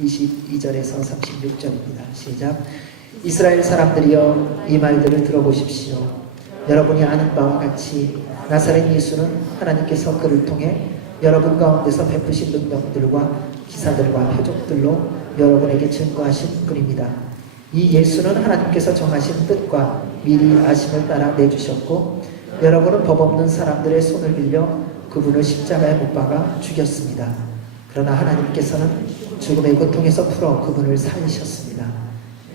22절에서 36절입니다. 시작. 이스라엘 사람들이여 이 말들을 들어보십시오. 여러분이 아는 바와 같이 나사렛 예수는 하나님께서 그를 통해 여러분 가운데서 베푸신 능력들과 기사들과 표적들로 여러분에게 증거하신 분입니다. 이 예수는 하나님께서 정하신 뜻과 미리 아심을 따라 내주셨고 여러분은 법 없는 사람들의 손을 빌려 그분을 십자가에 못 박아 죽였습니다. 그러나 하나님께서는 죽음의 고통에서 풀어 그분을 살리셨습니다.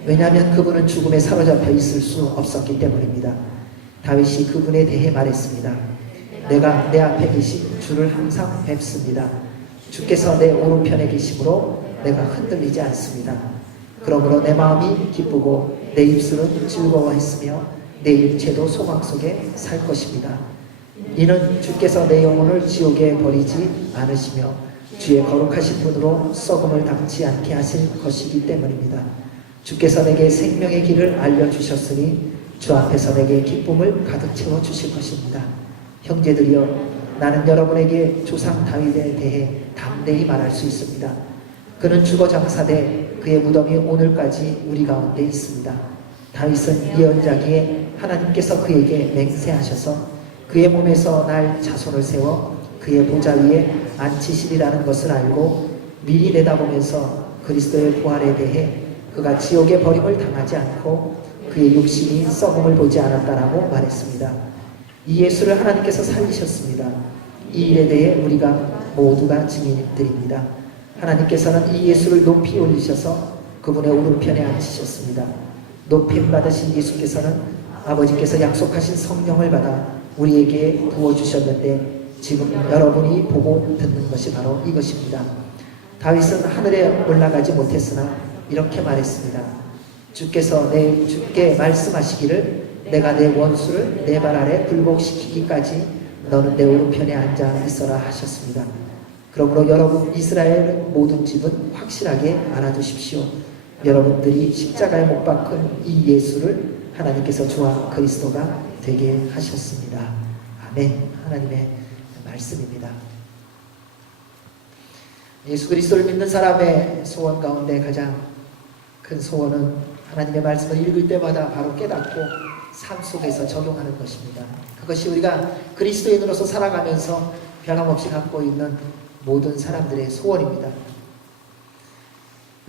왜냐하면 그분은 죽음에 사로잡혀 있을 수 없었기 때문입니다. 다윗이 그분에 대해 말했습니다. 내가 내 앞에 계신 주를 항상 뵙습니다. 주께서 내 오른편에 계심으로 내가 흔들리지 않습니다. 그러므로 내 마음이 기쁘고 내 입술은 즐거워했으며 내 육체도 소망 속에 살 것입니다. 이는 주께서 내 영혼을 지옥에 버리지 않으시며 주의 거룩하신 분으로 썩음을 당치 않게 하실 것이기 때문입니다. 주께서 내게 생명의 길을 알려주셨으니 주 앞에서 내게 기쁨을 가득 채워주실 것입니다. 형제들이여 나는 여러분에게 조상 다윗에 대해 담대히 말할 수 있습니다. 그는 죽어 장사돼 그의 무덤이 오늘까지 우리 가운데 있습니다. 다윗은 예언자기에 하나님께서 그에게 맹세하셔서 그의 몸에서 날 자손을 세워 그의 보좌 위에 앉히시리라는 것을 알고 미리 내다보면서 그리스도의 부활에 대해 그가 지옥의 버림을 당하지 않고 그의 육신이 썩음을 보지 않았다라고 말했습니다. 이 예수를 하나님께서 살리셨습니다. 이 일에 대해 우리가 모두가 증인들입니다. 하나님께서는 이 예수를 높이 올리셔서 그분의 오른편에 앉히셨습니다. 높임 받으신 예수께서는 아버지께서 약속하신 성령을 받아 우리에게 부어주셨는데 지금 여러분이 보고 듣는 것이 바로 이것입니다. 다윗은 하늘에 올라가지 못했으나 이렇게 말했습니다. 주께서 주께 말씀하시기를 내가 내 원수를 내 발 아래 굴복시키기까지 너는 내 오른편에 앉아 있어라 하셨습니다. 그러므로 여러분 이스라엘 모든 집은 확실하게 알아두십시오. 여러분들이 십자가에 못 박힌 이 예수를 하나님께서 주와 그리스도가 되게 하셨습니다. 아멘. 하나님의 말씀입니다. 예수 그리스도를 믿는 사람의 소원 가운데 가장 큰 소원은 하나님의 말씀을 읽을 때마다 바로 깨닫고 삶 속에서 적용하는 것입니다. 그것이 우리가 그리스도인으로서 살아가면서 변함없이 갖고 있는 모든 사람들의 소원입니다.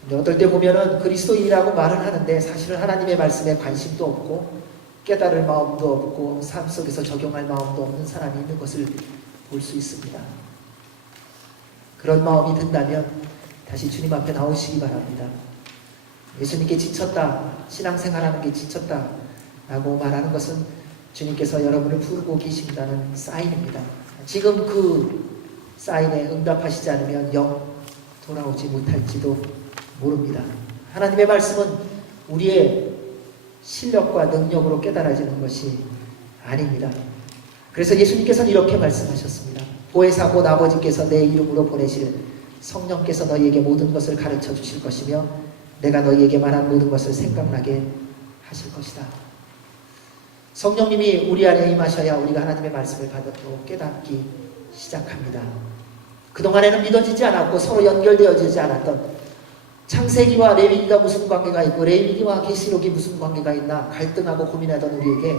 근데 어떨 때 보면은 그리스도인이라고 말은 하는데 사실은 하나님의 말씀에 관심도 없고 깨달을 마음도 없고 삶 속에서 적용할 마음도 없는 사람이 있는 것을 볼 수 있습니다. 그런 마음이 든다면 다시 주님 앞에 나오시기 바랍니다. 예수님께 지쳤다, 신앙생활하는 게 지쳤다 라고 말하는 것은 주님께서 여러분을 부르고 계신다는 사인입니다. 지금 그 사인에 응답하시지 않으면 영 돌아오지 못할지도 모릅니다. 하나님의 말씀은 우리의 실력과 능력으로 깨달아지는 것이 아닙니다. 그래서 예수님께서는 이렇게 말씀하셨습니다. 보혜사 곧 아버지께서 내 이름으로 보내실 성령께서 너희에게 모든 것을 가르쳐 주실 것이며 내가 너희에게 말한 모든 것을 생각나게 하실 것이다. 성령님이 우리 안에 임하셔야 우리가 하나님의 말씀을 받고 깨닫기 시작합니다. 그동안에는 믿어지지 않았고 서로 연결되어지지 않았던 창세기와 레위기가 무슨 관계가 있고 레위기와 계시록이 무슨 관계가 있나 갈등하고 고민하던 우리에게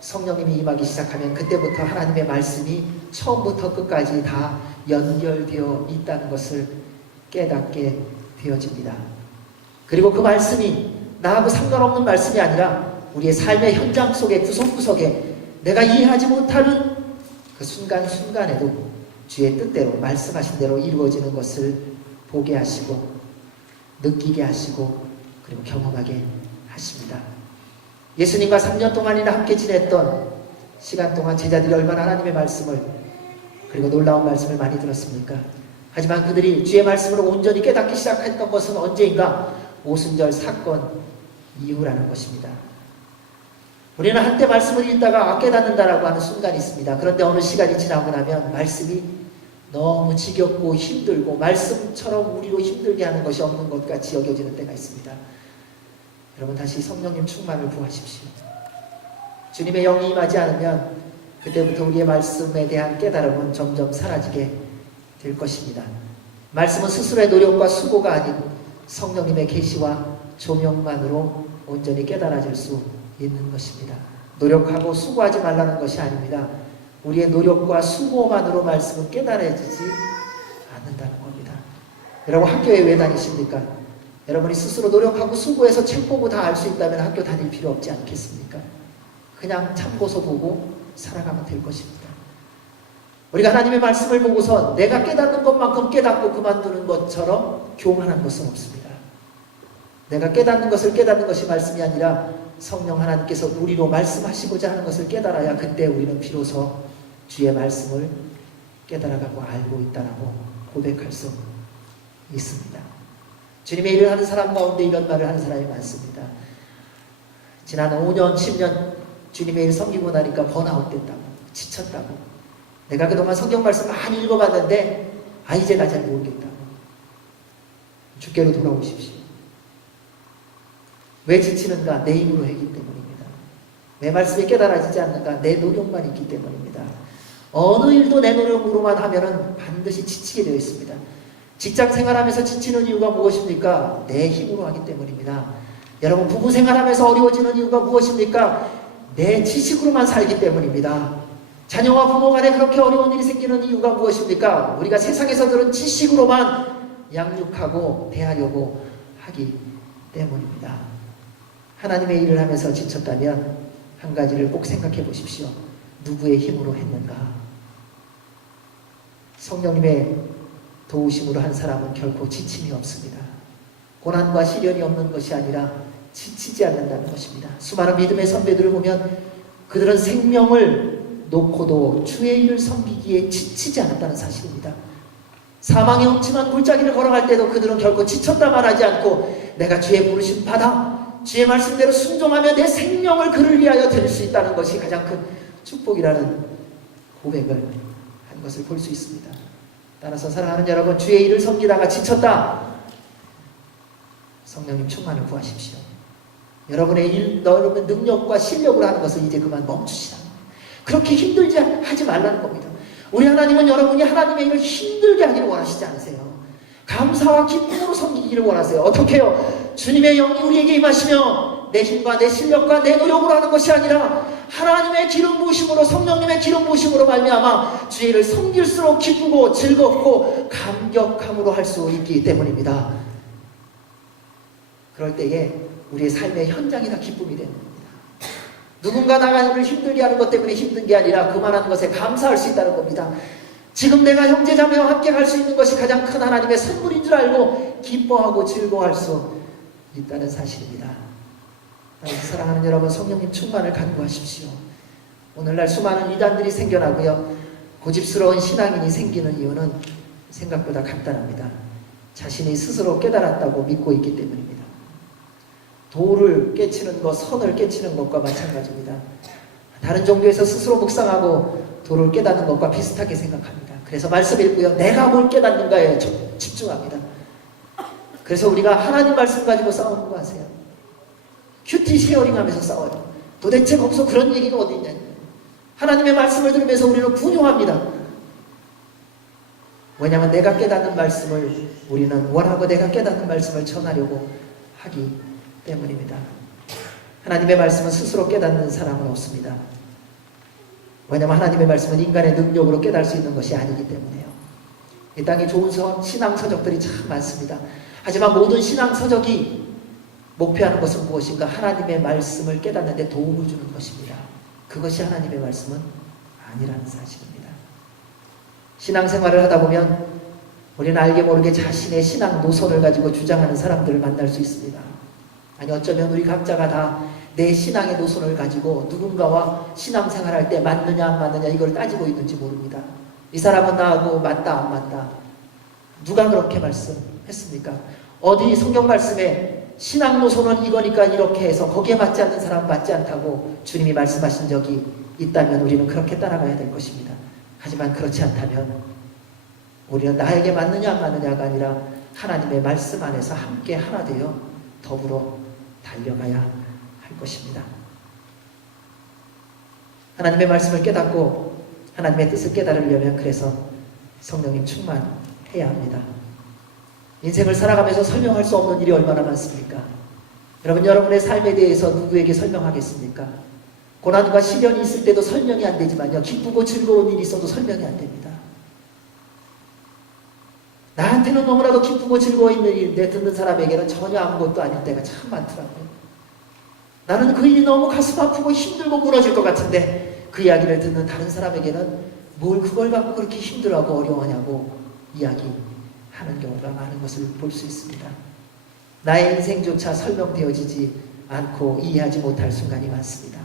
성령님이 임하기 시작하면 그때부터 하나님의 말씀이 처음부터 끝까지 다 연결되어 있다는 것을 깨닫게 되어집니다. 그리고 그 말씀이 나하고 상관없는 말씀이 아니라 우리의 삶의 현장 속에 구석구석에 내가 이해하지 못하는 그 순간순간에도 주의 뜻대로 말씀하신 대로 이루어지는 것을 보게 하시고 느끼게 하시고 그리고 경험하게 하십니다. 예수님과 3년 동안이나 함께 지냈던 시간 동안 제자들이 얼마나 하나님의 말씀을 그리고 놀라운 말씀을 많이 들었습니까? 하지만 그들이 주의 말씀으로 온전히 깨닫기 시작했던 것은 언제인가? 오순절 사건 이후라는 것입니다. 우리는 한때 말씀을 읽다가 깨닫는다라고 하는 순간이 있습니다. 그런데 어느 시간이 지나고 나면 말씀이 너무 지겹고 힘들고 말씀처럼 우리로 힘들게 하는 것이 없는 것 같이 여겨지는 때가 있습니다. 여러분 다시 성령님 충만을 구하십시오. 주님의 영이 임하지 않으면 그때부터 우리의 말씀에 대한 깨달음은 점점 사라지게 될 것입니다. 말씀은 스스로의 노력과 수고가 아닌 성령님의 계시와 조명만으로 온전히 깨달아질 수 있는 것입니다. 노력하고 수고하지 말라는 것이 아닙니다. 우리의 노력과 수고만으로 말씀은 깨달아지지 않는다는 겁니다. 여러분 학교에 왜 다니십니까? 여러분이 스스로 노력하고 수고해서 책 보고 다 알 수 있다면 학교 다닐 필요 없지 않겠습니까? 그냥 참고서 보고 살아가면 될 것입니다. 우리가 하나님의 말씀을 보고서 내가 깨닫는 것만큼 깨닫고 그만두는 것처럼 교만한 것은 없습니다. 내가 깨닫는 것을 깨닫는 것이 말씀이 아니라 성령 하나님께서 우리로 말씀하시고자 하는 것을 깨달아야 그때 우리는 비로소 주의 말씀을 깨달아가고 알고 있다라고 고백할 수 있습니다. 주님의 일을 하는 사람 가운데 이런 말을 하는 사람이 많습니다. 지난 5년, 10년 주님의 일 섬기고 나니까 번아웃 됐다고, 지쳤다고. 내가 그동안 성경 말씀 많이 읽어봤는데 이제 나 잘 모르겠다고. 주께로 돌아오십시오. 왜 지치는가? 내 힘으로 했기 때문입니다. 내 말씀이 깨달아지지 않는가? 내 노력만 있기 때문입니다. 어느 일도 내 노력으로만 하면은 반드시 지치게 되어 있습니다. 직장 생활하면서 지치는 이유가 무엇입니까? 내 힘으로 하기 때문입니다. 여러분 부부 생활하면서 어려워지는 이유가 무엇입니까? 내 지식으로만 살기 때문입니다. 자녀와 부모 간에 그렇게 어려운 일이 생기는 이유가 무엇입니까? 우리가 세상에서 들은 지식으로만 양육하고 대하려고 하기 때문입니다. 하나님의 일을 하면서 지쳤다면 한 가지를 꼭 생각해 보십시오. 누구의 힘으로 했는가? 성령님의 도우심으로 한 사람은 결코 지침이 없습니다. 고난과 시련이 없는 것이 아니라 지치지 않는다는 것입니다. 수많은 믿음의 선배들을 보면 그들은 생명을 놓고도 주의 일을 섬기기에 지치지 않았다는 사실입니다. 사망의 엄침한 골짜기를 걸어갈 때도 그들은 결코 지쳤다 말하지 않고 내가 주의 부르심 받아 주의 말씀대로 순종하며 내 생명을 그를 위하여 드릴 수 있다는 것이 가장 큰 축복이라는 고백을 한 것을 볼 수 있습니다. 따라서 사랑하는 여러분, 주의 일을 섬기다가 지쳤다. 성령님 충만을 구하십시오. 여러분의 일, 여러분의 능력과 실력으로 하는 것을 이제 그만 멈추시라. 그렇게 힘들지 하지 말라는 겁니다. 우리 하나님은 여러분이 하나님의 일을 힘들게 하기를 원하시지 않으세요. 감사와 기쁨으로 섬기기를 원하세요. 어떻게 해요? 주님의 영이 우리에게 임하시며 내 힘과 내 실력과 내 노력으로 하는 것이 아니라 하나님의 기름 부으심으로, 성령님의 기름 부으심으로 말미암아 주의 일을 섬길수록 기쁘고 즐겁고 감격함으로 할 수 있기 때문입니다. 그럴 때에 우리의 삶의 현장이 다 기쁨이 되는 겁니다. 누군가 나가기를 힘들게 하는 것 때문에 힘든 게 아니라 그만한 것에 감사할 수 있다는 겁니다. 지금 내가 형제자매와 함께 갈 수 있는 것이 가장 큰 하나님의 선물인 줄 알고 기뻐하고 즐거워할 수 있다는 사실입니다. 사랑하는 여러분, 성령님 충만을 간구하십시오. 오늘날 수많은 이단들이 생겨나고요, 고집스러운 신앙인이 생기는 이유는 생각보다 간단합니다. 자신이 스스로 깨달았다고 믿고 있기 때문입니다. 도를 깨치는 것, 선을 깨치는 것과 마찬가지입니다. 다른 종교에서 스스로 묵상하고 도를 깨닫는 것과 비슷하게 생각합니다. 그래서 말씀 읽고요, 내가 뭘 깨닫는가에 집중합니다. 그래서 우리가 하나님 말씀 가지고 싸우는 거 아세요? 큐티 쉐어링하면서 싸워요. 도대체 거기서 그런 얘기가 어디 있냐? 하나님의 말씀을 들으면서 우리는 분용합니다. 왜냐하면 내가 깨닫는 말씀을 우리는 원하고 내가 깨닫는 말씀을 전하려고 하기 때문입니다. 하나님의 말씀은 스스로 깨닫는 사람은 없습니다. 왜냐하면 하나님의 말씀은 인간의 능력으로 깨달을 수 있는 것이 아니기 때문에요. 이 땅에 좋은 신앙서적들이 참 많습니다. 하지만 모든 신앙서적이 목표하는 것은 무엇인가? 하나님의 말씀을 깨닫는 데 도움을 주는 것입니다. 그것이 하나님의 말씀은 아니라는 사실입니다. 신앙생활을 하다 보면 우리는 알게 모르게 자신의 신앙 노선을 가지고 주장하는 사람들을 만날 수 있습니다. 아니 어쩌면 우리 각자가 다 내 신앙의 노선을 가지고 누군가와 신앙생활할 때 맞느냐 안 맞느냐 이걸 따지고 있는지 모릅니다. 이 사람은 나하고 맞다 안 맞다. 누가 그렇게 말씀했습니까? 어디 성경 말씀에 신앙 노선은 이거니까 이렇게 해서 거기에 맞지 않는 사람은 맞지 않다고 주님이 말씀하신 적이 있다면 우리는 그렇게 따라가야 될 것입니다. 하지만 그렇지 않다면 우리는 나에게 맞느냐 안 맞느냐가 아니라 하나님의 말씀 안에서 함께 하나 되어 더불어 달려가야 할 것입니다. 하나님의 말씀을 깨닫고 하나님의 뜻을 깨달으려면 그래서 성령님 충만해야 합니다. 인생을 살아가면서 설명할 수 없는 일이 얼마나 많습니까? 여러분, 여러분의 삶에 대해서 누구에게 설명하겠습니까? 고난과 시련이 있을 때도 설명이 안 되지만요, 기쁘고 즐거운 일이 있어도 설명이 안 됩니다. 나한테는 너무나도 기쁘고 즐거워 있는 일인데 듣는 사람에게는 전혀 아무것도 아닐 때가 참 많더라고요. 나는 그 일이 너무 가슴 아프고 힘들고 무너질 것 같은데 그 이야기를 듣는 다른 사람에게는 뭘 그걸 갖고 그렇게 힘들어하고 어려워하냐고 이야기하는 경우가 많은 것을 볼 수 있습니다. 나의 인생조차 설명되어지지 않고 이해하지 못할 순간이 많습니다.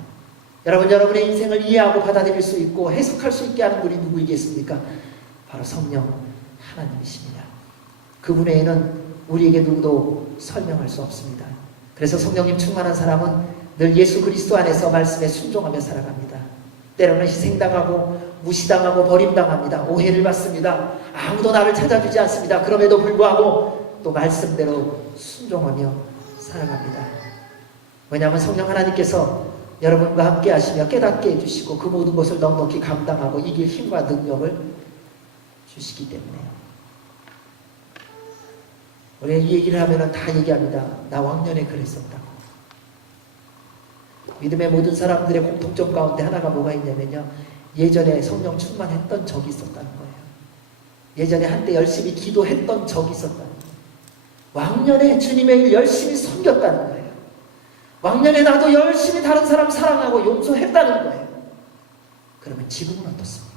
여러분, 여러분의 인생을 이해하고 받아들일 수 있고 해석할 수 있게 하는 분이 누구이겠습니까? 바로 성령 하나님이십니다. 그분 외에는 우리에게 누구도 설명할 수 없습니다. 그래서 성령님 충만한 사람은 늘 예수 그리스도 안에서 말씀에 순종하며 살아갑니다. 때로는 희생당하고 무시당하고 버림당합니다. 오해를 받습니다. 아무도 나를 찾아주지 않습니다. 그럼에도 불구하고 또 말씀대로 순종하며 살아갑니다. 왜냐하면 성령 하나님께서 여러분과 함께 하시며 깨닫게 해주시고 그 모든 것을 넉넉히 감당하고 이길 힘과 능력을 주시기 때문에요. 우리가 이 얘기를 하면 다 얘기합니다. 나 왕년에 그랬었다고. 믿음의 모든 사람들의 공통점 가운데 하나가 뭐가 있냐면요, 예전에 성령 충만했던 적이 있었다는 거예요. 예전에 한때 열심히 기도했던 적이 있었다는 거예요. 왕년에 주님의 일 열심히 섬겼다는 거예요. 왕년에 나도 열심히 다른 사람 사랑하고 용서했다는 거예요. 그러면 지금은 어떻습니까?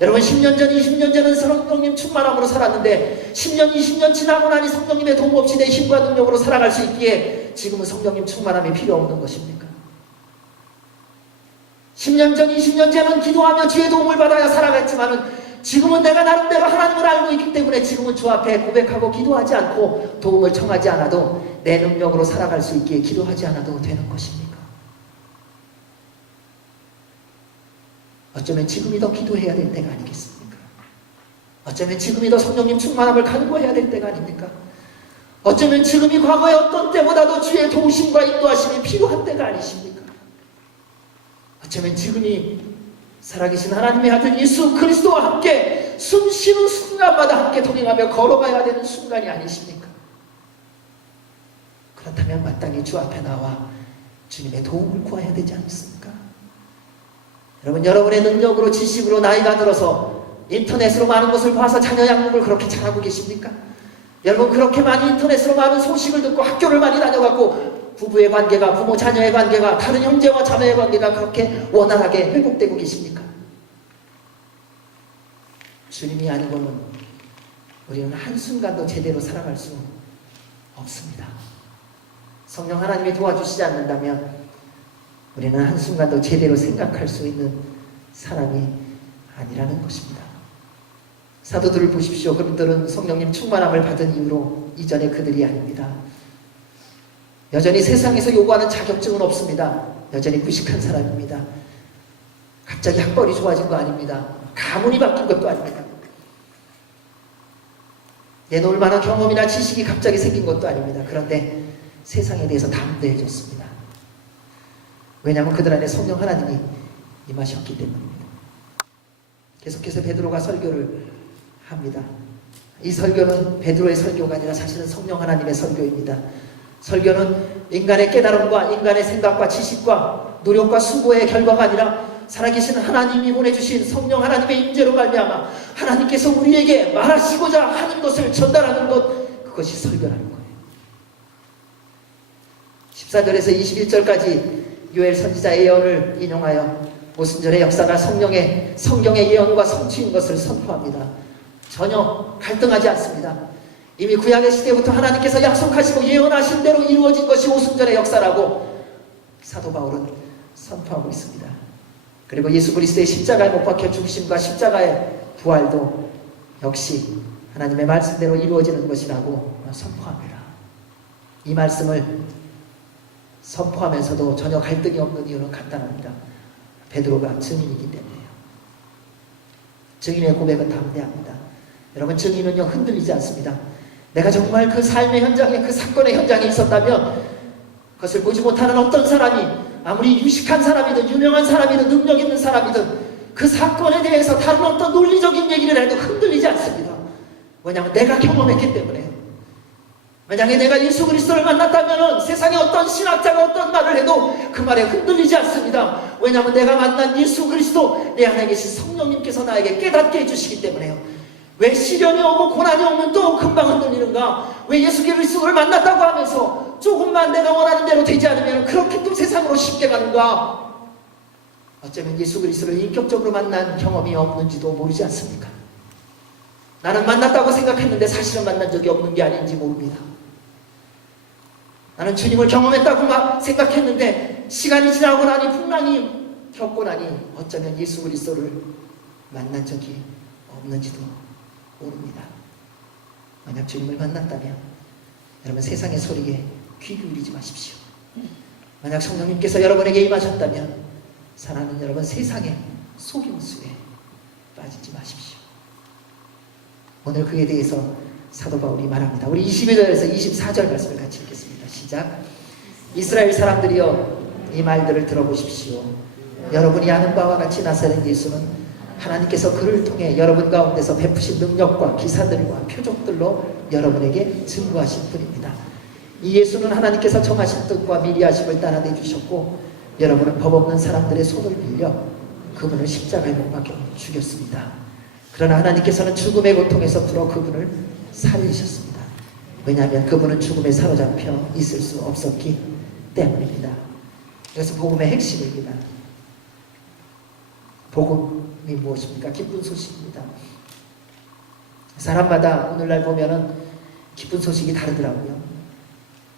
여러분, 10년 전, 20년 전은 성령님 충만함으로 살았는데 10년, 20년 지나고 나니 성령님의 도움 없이 내 힘과 능력으로 살아갈 수 있기에 지금은 성령님 충만함이 필요 없는 것입니까? 10년 전, 20년 전은 기도하며 주의 도움을 받아야 살아갔지만은 지금은 내가 나름대로 하나님을 알고 있기 때문에 지금은 주 앞에 고백하고 기도하지 않고 도움을 청하지 않아도 내 능력으로 살아갈 수 있기에 기도하지 않아도 되는 것입니까? 어쩌면 지금이 더 기도해야 될 때가 아니겠습니까? 어쩌면 지금이 더 성령님 충만함을 간구해야 될 때가 아닙니까? 어쩌면 지금이 과거의 어떤 때보다도 주의 도우심과 인도하심이 필요한 때가 아니십니까? 어쩌면 지금이 살아계신 하나님의 아들 예수 그리스도와 함께 숨 쉬는 순간마다 함께 동행하며 걸어가야 되는 순간이 아니십니까? 그렇다면 마땅히 주 앞에 나와 주님의 도움을 구해야 되지 않습니까? 여러분, 여러분의 능력으로 지식으로 나이가 들어서 인터넷으로 많은 것을 봐서 자녀 양육을 그렇게 잘하고 계십니까? 여러분, 그렇게 많이 인터넷으로 많은 소식을 듣고 학교를 많이 다녀갖고 부부의 관계가, 부모 자녀의 관계가, 다른 형제와 자매의 관계가 그렇게 원활하게 회복되고 계십니까? 주님이 아니고는 우리는 한순간도 제대로 살아갈 수 없습니다. 성령 하나님이 도와주시지 않는다면 우리는 한순간도 제대로 생각할 수 있는 사람이 아니라는 것입니다. 사도들을 보십시오. 그분들은 성령님 충만함을 받은 이후로 이전의 그들이 아닙니다. 여전히 세상에서 요구하는 자격증은 없습니다. 여전히 무식한 사람입니다. 갑자기 학벌이 좋아진 거 아닙니다. 가문이 바뀐 것도 아닙니다. 내놓을 만한 경험이나 지식이 갑자기 생긴 것도 아닙니다. 그런데 세상에 대해서 담대해졌습니다. 왜냐하면 그들 안에 성령 하나님이 임하셨기 때문입니다. 계속해서 베드로가 설교를 합니다. 이 설교는 베드로의 설교가 아니라 사실은 성령 하나님의 설교입니다. 설교는 인간의 깨달음과 인간의 생각과 지식과 노력과 수고의 결과가 아니라 살아계신 하나님이 보내주신 성령 하나님의 임재로 말미암아 하나님께서 우리에게 말하시고자 하는 것을 전달하는 것, 그것이 설교라는 거예요. 14절에서 21절까지 요엘 선지자의 예언을 인용하여 오순절의 역사가 성경의 예언과 성취인 것을 선포합니다. 전혀 갈등하지 않습니다. 이미 구약의 시대부터 하나님께서 약속하시고 예언하신 대로 이루어진 것이 오순절의 역사라고 사도 바울은 선포하고 있습니다. 그리고 예수 그리스도의 십자가에 못 박혀 죽으심과 십자가의 부활도 역시 하나님의 말씀대로 이루어지는 것이라고 선포합니다. 이 말씀을 선포하면서도 전혀 갈등이 없는 이유는 간단합니다. 베드로가 증인이기 때문에요. 증인의 고백은 담대합니다. 여러분, 증인은요 흔들리지 않습니다. 내가 정말 그 삶의 현장에, 그 사건의 현장에 있었다면 그것을 보지 못하는 어떤 사람이 아무리 유식한 사람이든 유명한 사람이든 능력 있는 사람이든 그 사건에 대해서 다른 어떤 논리적인 얘기를 해도 흔들리지 않습니다. 왜냐하면 내가 경험했기 때문에요. 만약에 내가 예수 그리스도를 만났다면 세상에 어떤 신학자가 어떤 말을 해도 그 말에 흔들리지 않습니다. 왜냐하면 내가 만난 예수 그리스도, 내 안에 계신 성령님께서 나에게 깨닫게 해주시기 때문에요. 왜 시련이 오고 고난이 오면 또 금방 흔들리는가? 왜 예수 그리스도를 만났다고 하면서 조금만 내가 원하는 대로 되지 않으면 그렇게 또 세상으로 쉽게 가는가? 어쩌면 예수 그리스도를 인격적으로 만난 경험이 없는지도 모르지 않습니까? 나는 만났다고 생각했는데 사실은 만난 적이 없는 게 아닌지 모릅니다. 나는 주님을 경험했다고 생각했는데 시간이 지나고 나니 풍랑이 겪고 나니 어쩌면 예수 그리스도를 만난 적이 없는지도 모릅니다. 만약 주님을 만났다면 여러분 세상의 소리에 귀 기울이지 마십시오. 만약 성령님께서 여러분에게 임하셨다면 사랑하는 여러분, 세상의 속임수에 빠지지 마십시오. 오늘 그에 대해서 사도 바울이 말합니다. 우리 22절에서 24절 말씀을 같이 읽겠습니다. 시작. 이스라엘 사람들이여 이 말들을 들어보십시오. 여러분이 아는 바와 같이 나사렛 예수는 하나님께서 그를 통해 여러분 가운데서 베푸신 능력과 기사들과 표적들로 여러분에게 증거하신 분입니다. 이 예수는 하나님께서 정하신 뜻과 미리 하심을 따라 내주셨고 여러분은 법 없는 사람들의 손을 빌려 그분을 십자가에 못 박혀 죽였습니다. 그러나 하나님께서는 죽음의 고통에서 풀어 그분을 살리셨습니다. 왜냐하면 그분은 죽음에 사로잡혀 있을 수 없었기 때문입니다. 그래서 복음의 핵심입니다. 복음이 무엇입니까? 기쁜 소식입니다. 사람마다 오늘날 보면은 기쁜 소식이 다르더라고요.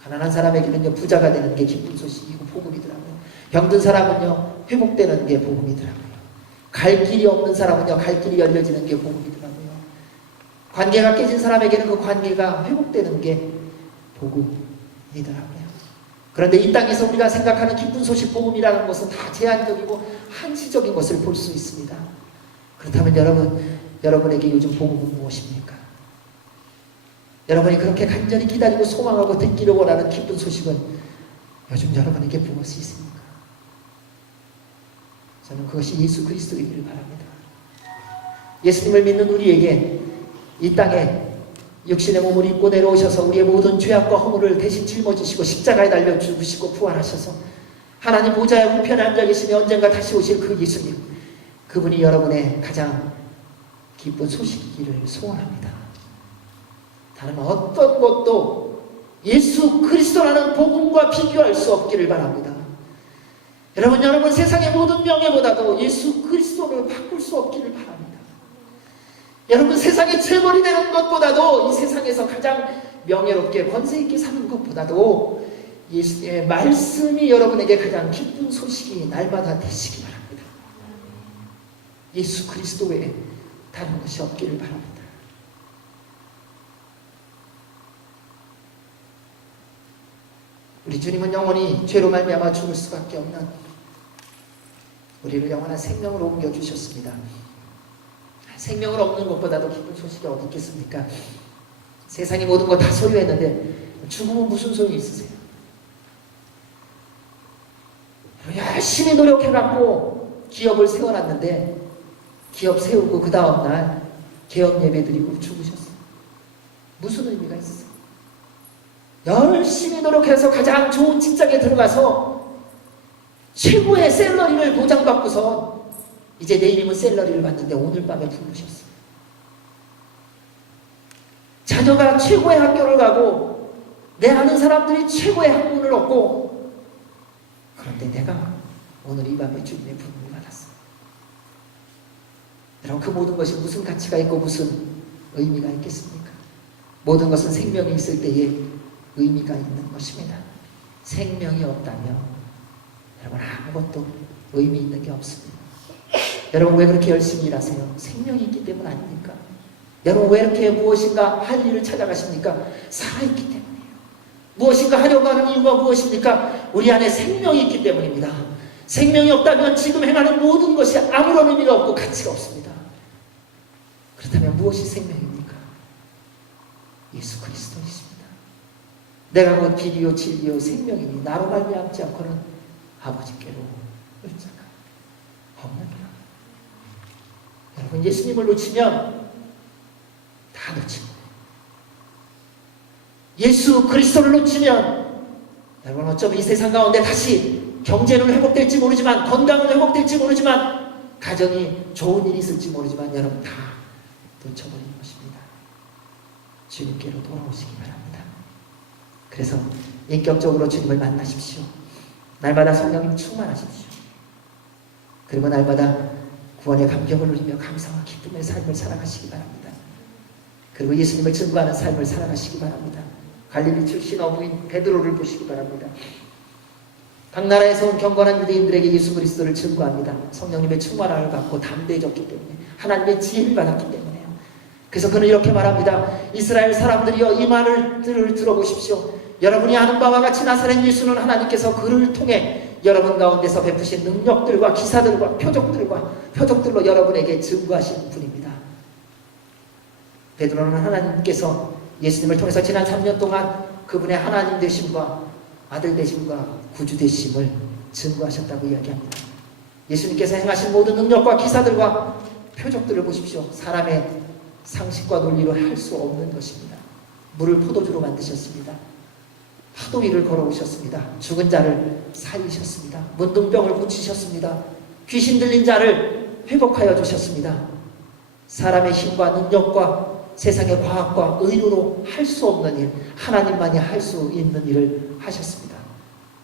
가난한 사람에게는요 부자가 되는 게 기쁜 소식이고 복음이더라고요. 병든 사람은요 회복되는 게 복음이더라고요. 갈 길이 없는 사람은요 갈 길이 열려지는 게 복음이더라고요. 관계가 깨진 사람에게는 그 관계가 회복되는 게 복음이더라고요. 그런데 이 땅에서 우리가 생각하는 기쁜 소식 복음이라는 것은 다 제한적이고 한시적인 것을 볼 수 있습니다. 그렇다면 여러분에게 요즘 복음은 무엇입니까? 여러분이 그렇게 간절히 기다리고 소망하고 듣기를 원하는 기쁜 소식은 요즘 여러분에게 무엇이 있습니까? 저는 그것이 예수 그리스도이기를 바랍니다. 예수님을 믿는 우리에게 이 땅에 육신의 몸을 입고 내려오셔서 우리의 모든 죄악과 허물을 대신 짊어지시고 십자가에 달려 죽으시고 부활하셔서 하나님 보좌의 우편에 앉아 계시며 언젠가 다시 오실 그 예수님, 그분이 여러분의 가장 기쁜 소식이기를 소원합니다. 다른 어떤 것도 예수 그리스도라는 복음과 비교할 수 없기를 바랍니다. 여러분 세상의 모든 명예보다도 예수 그리스도를 바꿀 수 없기를 바랍니다. 여러분 세상의 재벌이 되는 것보다도 이 세상에서 가장 명예롭게 권세 있게 사는 것보다도 예수의 말씀이 여러분에게 가장 기쁜 소식이 날마다 되시기 바랍니다. 예수 그리스도 외에 다른 것이 없기를 바랍니다. 우리 주님은 영원히 죄로 말미암아 죽을 수밖에 없는 우리를 영원한 생명으로 옮겨주셨습니다. 생명을 얻는 것보다도 기쁜 소식이 어디 있겠습니까? 세상의 모든 거 다 소유했는데 죽으면 무슨 소용이 있으세요? 열심히 노력해갖고 기업을 세워놨는데 기업 세우고 그 다음날 개업 예배 드리고 죽으셨어요. 무슨 의미가 있어요? 열심히 노력해서 가장 좋은 직장에 들어가서 최고의 샐러리를 보장받고서 이제 내일이면 샐러리를 받는데 오늘 밤에 부르셨어요. 자녀가 최고의 학교를 가고 내 아는 사람들이 최고의 학문을 얻고 그런데 내가 오늘 이 밤에 주님의 부름을 받았어요. 여러분 그 모든 것이 무슨 가치가 있고 무슨 의미가 있겠습니까? 모든 것은 생명이 있을 때에 의미가 있는 것입니다. 생명이 없다면 여러분 아무것도 의미 있는 게 없습니다. 여러분 왜 그렇게 열심히 일하세요? 생명이 있기 때문 아닙니까? 여러분 왜 이렇게 무엇인가 할 일을 찾아가십니까? 살아있기 때문이에요. 무엇인가 하려고 하는 이유가 무엇입니까? 우리 안에 생명이 있기 때문입니다. 생명이 없다면 지금 행하는 모든 것이 아무런 의미가 없고 가치가 없습니다. 그렇다면 무엇이 생명입니까? 예수 그리스도이십니다. 내가 곧 길이요 진리요 생명이니 나로 말미암지 않고는 아버지께로 올 자가 없느니라. 여러분 예수님을 놓치면 다 놓친 거예요. 예수 그리스도를 놓치면 여러분 어쩌면 이 세상 가운데 다시 경제는 회복될지 모르지만, 건강은 회복될지 모르지만, 가정이 좋은 일이 있을지 모르지만 여러분 다 놓쳐버리는 것입니다. 주님께로 돌아오시기 바랍니다. 그래서 인격적으로 주님을 만나십시오. 날마다 성령님 충만하십시오. 그리고 날마다 구원의 감격을 누리며 감사와 기쁨의 삶을 살아가시기 바랍니다. 그리고 예수님을 증거하는 삶을 살아가시기 바랍니다. 갈릴리 출신 어부인 베드로를 보시기 바랍니다. 각 나라에서 온 경건한 유대인들에게 예수 그리스도를 증거합니다. 성령님의 충만함을 받고 담대해졌기 때문에, 하나님의 지혜를 받았기 때문에요. 그래서 그는 이렇게 말합니다. 이스라엘 사람들이여, 이 말을 들어보십시오. 여러분이 아는 바와 같이 나사렛 예수는 하나님께서 그를 통해 여러분 가운데서 베푸신 능력들과 기사들과 표적들로 여러분에게 증거하신 분입니다. 베드로는 하나님께서 예수님을 통해서 지난 3년 동안 그분의 하나님 되심과 아들 되심과 구주 되심을 증거하셨다고 이야기합니다. 예수님께서 행하신 모든 능력과 기사들과 표적들을 보십시오. 사람의 상식과 논리로 할 수 없는 것입니다. 물을 포도주로 만드셨습니다. 파도 위를 걸어오셨습니다. 죽은 자를 살리셨습니다. 문둥병을 고치셨습니다. 귀신 들린 자를 회복하여 주셨습니다. 사람의 힘과 능력과 세상의 과학과 의료로 할 수 없는 일, 하나님만이 할 수 있는 일을 하셨습니다.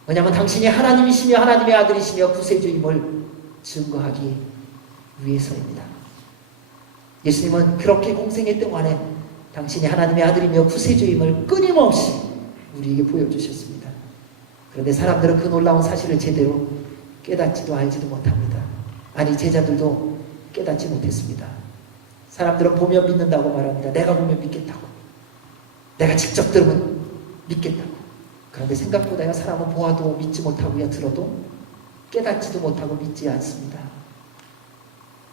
왜냐하면 당신이 하나님이시며 하나님의 아들이시며 구세주임을 증거하기 위해서입니다. 예수님은 그렇게 공생의 동안에 당신이 하나님의 아들이며 구세주임을 끊임없이 우리에게 보여주셨습니다. 그런데 사람들은 그 놀라운 사실을 제대로 깨닫지도 알지도 못합니다. 아니, 제자들도 깨닫지 못했습니다. 사람들은 보면 믿는다고 말합니다. 내가 보면 믿겠다고. 내가 직접 들으면 믿겠다고. 그런데 생각보다 사람은 보아도 믿지 못하고요, 들어도 깨닫지도 못하고 믿지 않습니다.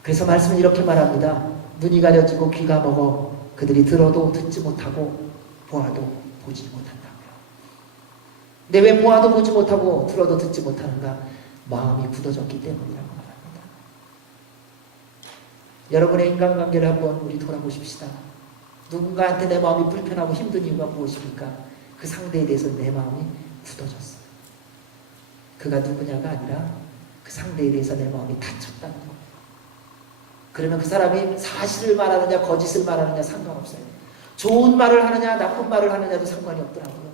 그래서 말씀은 이렇게 말합니다. 눈이 가려지고 귀가 먹어 그들이 들어도 듣지 못하고 보아도 보지 못한다고요. 근데 왜 보아도 보지 못하고 들어도 듣지 못하는가? 마음이 굳어졌기 때문이라고 말합니다. 여러분의 인간관계를 한번 우리 돌아보십시다. 누군가한테 내 마음이 불편하고 힘든 이유가 무엇입니까? 그 상대에 대해서 내 마음이 굳어졌어요. 그가 누구냐가 아니라 그 상대에 대해서 내 마음이 다쳤다는 거예요. 그러면 그 사람이 사실을 말하느냐 거짓을 말하느냐 상관없어요. 좋은 말을 하느냐 나쁜 말을 하느냐도 상관이 없더라고요.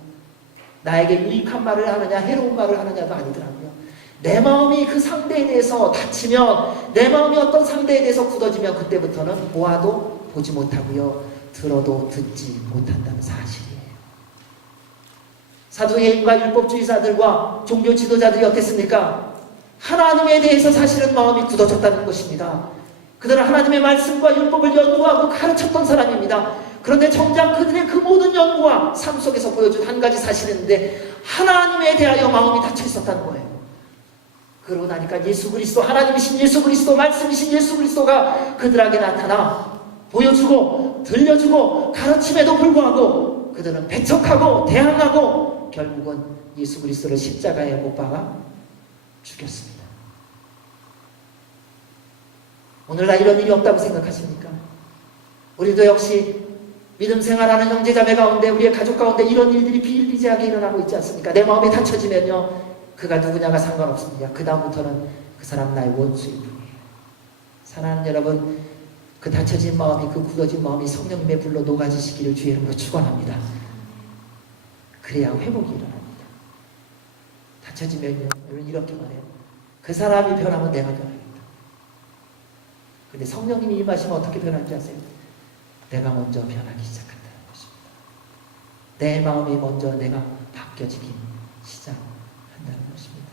나에게 유익한 말을 하느냐 해로운 말을 하느냐도 아니더라고요. 내 마음이 그 상대에 대해서 다치면, 내 마음이 어떤 상대에 대해서 굳어지면 그때부터는 보아도 보지 못하고요, 들어도 듣지 못한다는 사실이에요. 사도행전과 율법주의자들과 종교 지도자들이 어땠습니까? 하나님에 대해서 사실은 마음이 굳어졌다는 것입니다. 그들은 하나님의 말씀과 율법을 연구하고 가르쳤던 사람입니다. 그런데 정작 그들의 그 모든 연구와 삶 속에서 보여준 한 가지 사실인데, 하나님에 대하여 마음이 닫혀 있었다는 거예요. 그러고 나니까 예수 그리스도, 하나님이신 예수 그리스도, 말씀이신 예수 그리스도가 그들에게 나타나 보여주고 들려주고 가르침에도 불구하고 그들은 배척하고 대항하고 결국은 예수 그리스도를 십자가에 못 박아 죽였습니다. 오늘날 이런 일이 없다고 생각하십니까? 우리도 역시 믿음 생활하는 형제자매 가운데, 우리의 가족 가운데 이런 일들이 비일비재하게 일어나고 있지 않습니까? 내 마음이 닫혀지면요, 그가 누구냐가 상관없습니다. 그 다음부터는 그 사람 나의 원수일 뿐이에요. 사랑하는 여러분, 그 닫혀진 마음이, 그 굳어진 마음이 성령님의 불로 녹아지시기를 주의 이름으로 축원합니다. 그래야 회복이 일어납니다. 닫혀지면요, 여러분 이렇게 말해요. 그 사람이 변하면 내가 변하겠다. 근데 성령님이 임하시면 어떻게 변하는지 아세요? 내가 먼저 변하기 시작한다는 것입니다. 내 마음이 먼저 내가 바뀌어지기 시작한다는 것입니다.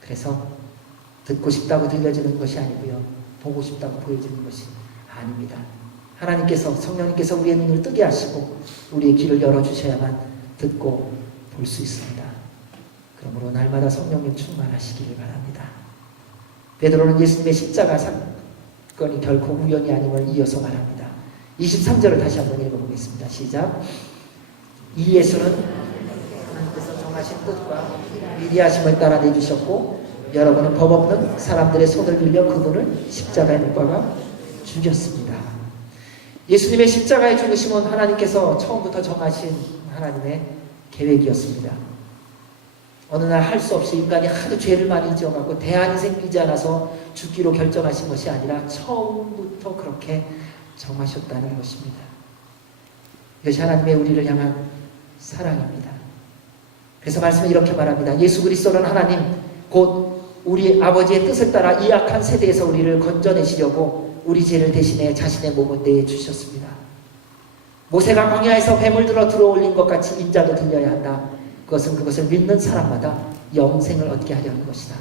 그래서 듣고 싶다고 들려지는 것이 아니고요, 보고 싶다고 보여지는 것이 아닙니다. 하나님께서, 성령님께서 우리의 눈을 뜨게 하시고 우리의 귀를 열어주셔야만 듣고 볼 수 있습니다. 그러므로 날마다 성령님 충만하시기를 바랍니다. 베드로는 예수님의 십자가 사건이 결코 우연이 아님을 이어서 말합니다. 23절을 다시 한번 읽어보겠습니다. 시작. 이 예수는 하나님께서 정하신 뜻과 위대하심을 따라 내주셨고, 여러분은 법 없는 사람들의 손을 빌려 그분을 십자가에 못 박아 죽였습니다. 예수님의 십자가의 죽으심은 하나님께서 처음부터 정하신 하나님의 계획이었습니다. 어느 날 할 수 없이 인간이 하도 죄를 많이 지어갖고 대안이 생기지 않아서 죽기로 결정하신 것이 아니라 처음부터 그렇게 정하셨다는 것입니다. 이것이 하나님의 우리를 향한 사랑입니다. 그래서 말씀은 이렇게 말합니다. 예수 그리스도는 하나님 곧 우리 아버지의 뜻을 따라 이 악한 세대에서 우리를 건져내시려고 우리 죄를 대신해 자신의 몸을 내주셨습니다. 모세가 광야에서 뱀을 들어올린 것 같이 인자도 들려야 한다. 그것을 믿는 사람마다 영생을 얻게 하려는 것이다.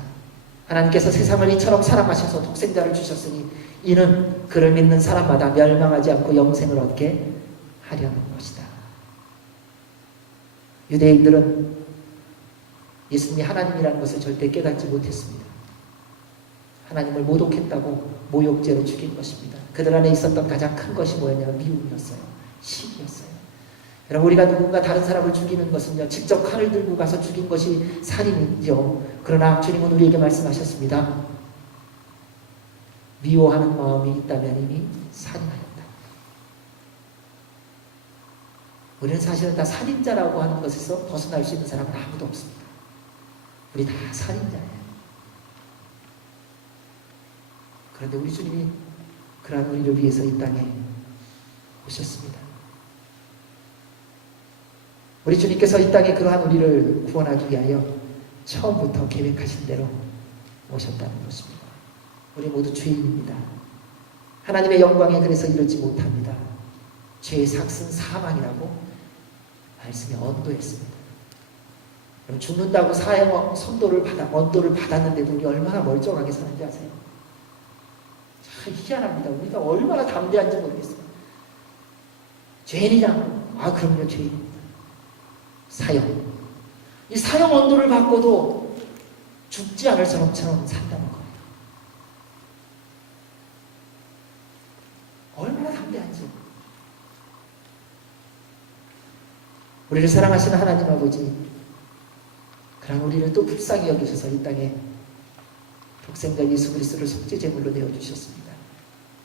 하나님께서 세상을 이처럼 사랑하셔서 독생자를 주셨으니 이는 그를 믿는 사람마다 멸망하지 않고 영생을 얻게 하려는 것이다. 유대인들은 예수님이 하나님이라는 것을 절대 깨닫지 못했습니다. 하나님을 모독했다고 모욕죄로 죽인 것입니다. 그들 안에 있었던 가장 큰 것이 뭐였냐면 미움이었어요. 시기였어요. 여러분, 우리가 누군가 다른 사람을 죽이는 것은요, 직접 칼을 들고 가서 죽인 것이 살인이죠. 그러나 주님은 우리에게 말씀하셨습니다. 미워하는 마음이 있다면 이미 살인하였다. 우리는 사실은 다 살인자라고 하는 것에서 벗어날 수 있는 사람은 아무도 없습니다. 우리 다 살인자예요. 그런데 우리 주님이 그러한 우리를 위해서 이 땅에 오셨습니다. 우리 주님께서 이 땅에 그러한 우리를 구원하기 위하여 처음부터 계획하신 대로 오셨다는 것입니다. 우리 모두 죄인입니다. 하나님의 영광에 그래서 이르지 못합니다. 죄의 삭은 사망이라고 말씀이 언도했습니다. 죽는다고 사형 선도를 언도를 받았는데도 우리 얼마나 멀쩡하게 사는지 아세요? 참 희한합니다. 우리가 얼마나 담대한지 모르겠어요. 죄인이냐? 그럼요, 죄인입니다. 사형. 이 사형 언도를 받고도 죽지 않을 사람처럼 산다는 거예요. 얼마나 담대한지. 우리를 사랑하시는 하나님 아버지, 그러나 우리를 또 불쌍히 여기셔서 이 땅에 독생자 예수 그리스도를 속죄제물로 내어주셨습니다.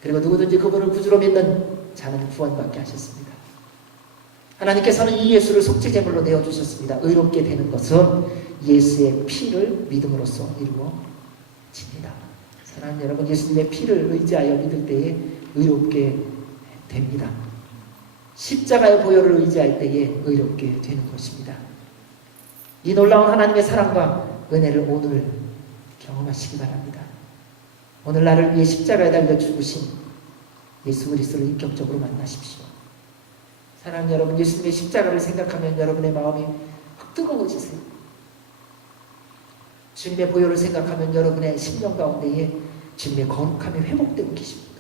그리고 누구든지 그분을 구주로 믿는 자는 구원받게 하셨습니다. 하나님께서는 이 예수를 속죄제물로 내어주셨습니다. 의롭게 되는 것은 예수의 피를 믿음으로써 이루어집니다. 사랑하는 여러분, 예수님의 피를 의지하여 믿을 때에 의롭게 됩니다. 십자가의 보혈을 의지할 때에 의롭게 되는 것입니다. 이 놀라운 하나님의 사랑과 은혜를 오늘 경험하시기 바랍니다. 오늘 나를 위해 십자가에 달려 죽으신 예수 그리스도를 인격적으로 만나십시오. 사랑하는 여러분, 예수님의 십자가를 생각하면 여러분의 마음이 확 뜨거워지세요. 주님의 보혈을 생각하면 여러분의 심령 가운데에 주님의 거룩함이 회복되고 계십니다.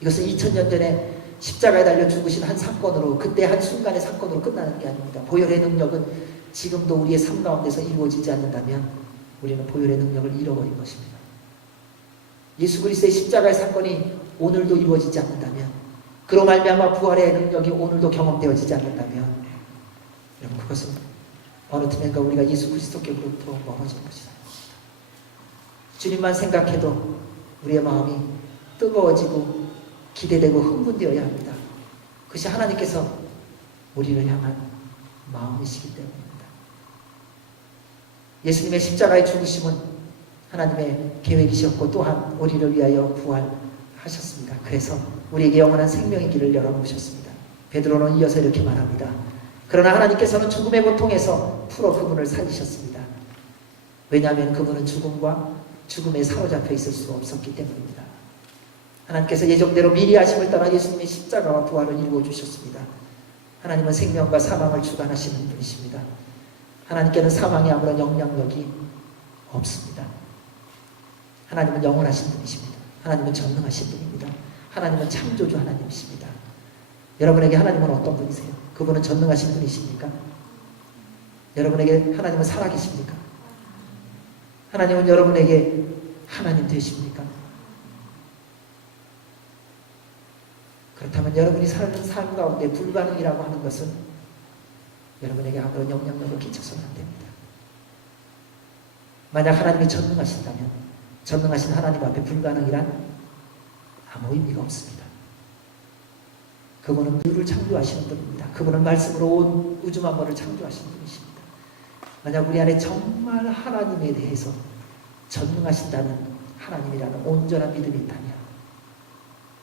이것은 2000년 전에 십자가에 달려 죽으신 한 사건으로, 그때 한 순간의 사건으로 끝나는 게 아닙니다. 보혈의 능력은 지금도 우리의 삶 가운데서 이루어지지 않는다면 우리는 보혈의 능력을 잃어버린 것입니다. 예수 그리스도의 십자가의 사건이 오늘도 이루어지지 않는다면, 그로 말미암아 부활의 능력이 오늘도 경험되어지지 않는다면, 여러분, 그것은 어느 틈엔가 우리가 예수 그리스도께로부터 멀어진 것이다. 주님만 생각해도 우리의 마음이 뜨거워지고 기대되고 흥분되어야 합니다. 그것이 하나님께서 우리를 향한 마음이시기 때문입니다. 예수님의 십자가의 죽으심은 하나님의 계획이셨고 또한 우리를 위하여 부활하셨습니다. 그래서 우리에게 영원한 생명의 길을 열어놓으셨습니다. 베드로는 이어서 이렇게 말합니다. 그러나 하나님께서는 죽음의 고통에서 풀어 그분을 살리셨습니다. 왜냐하면 그분은 죽음과 죽음에 사로잡혀 있을 수 없었기 때문입니다. 하나님께서 예정대로 미리 하심을 따라 예수님의 십자가와 부활을 이루어 주셨습니다. 하나님은 생명과 사망을 주관하시는 분이십니다. 하나님께는 사망에 아무런 영향력이 없습니다. 하나님은 영원하신 분이십니다. 하나님은 전능하신 분입니다. 하나님은 창조주 하나님이십니다. 여러분에게 하나님은 어떤 분이세요? 그분은 전능하신 분이십니까? 여러분에게 하나님은 살아계십니까? 하나님은 여러분에게 하나님 되십니까? 그렇다면 여러분이 사는 삶 가운데 불가능이라고 하는 것은 여러분에게 아무런 영향력을 끼쳐서는 안 됩니다. 만약 하나님이 전능하신다면 전능하신 하나님 앞에 불가능이란 아무 의미가 없습니다. 그분은 우주를 창조하시는 분입니다. 그분은 말씀으로 온 우주 만물을 창조하시는 분이십니다. 만약 우리 안에 정말 하나님에 대해서 전능하신다는 하나님이라는 온전한 믿음이 있다면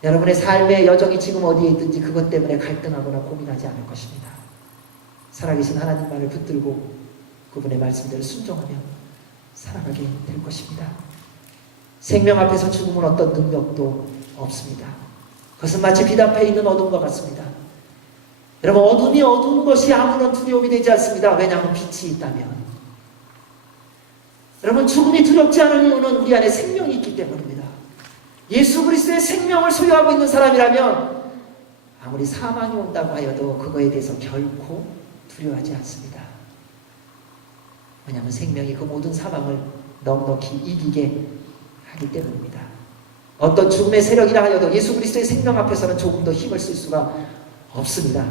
여러분의 삶의 여정이 지금 어디에 있든지 그것 때문에 갈등하거나 고민하지 않을 것입니다. 살아계신 하나님 말을 붙들고 그분의 말씀대로 순종하며 살아가게 될 것입니다. 생명 앞에서 죽음은 어떤 능력도 없습니다. 그것은 마치 빛 앞에 있는 어둠과 같습니다. 여러분, 어둠이 어두운 것이 아무런 두려움이 되지 않습니다. 왜냐하면 빛이 있다면. 여러분, 죽음이 두렵지 않은 이유는 우리 안에 생명이 있기 때문입니다. 예수 그리스도의 생명을 소유하고 있는 사람이라면 아무리 사망이 온다고 하여도 그거에 대해서 결코 두려워하지 않습니다. 왜냐하면 생명이 그 모든 사망을 넉넉히 이기게 하기 때문입니다. 어떤 죽음의 세력이라 하여도 예수 그리스도의 생명 앞에서는 조금 더 힘을 쓸 수가 없습니다.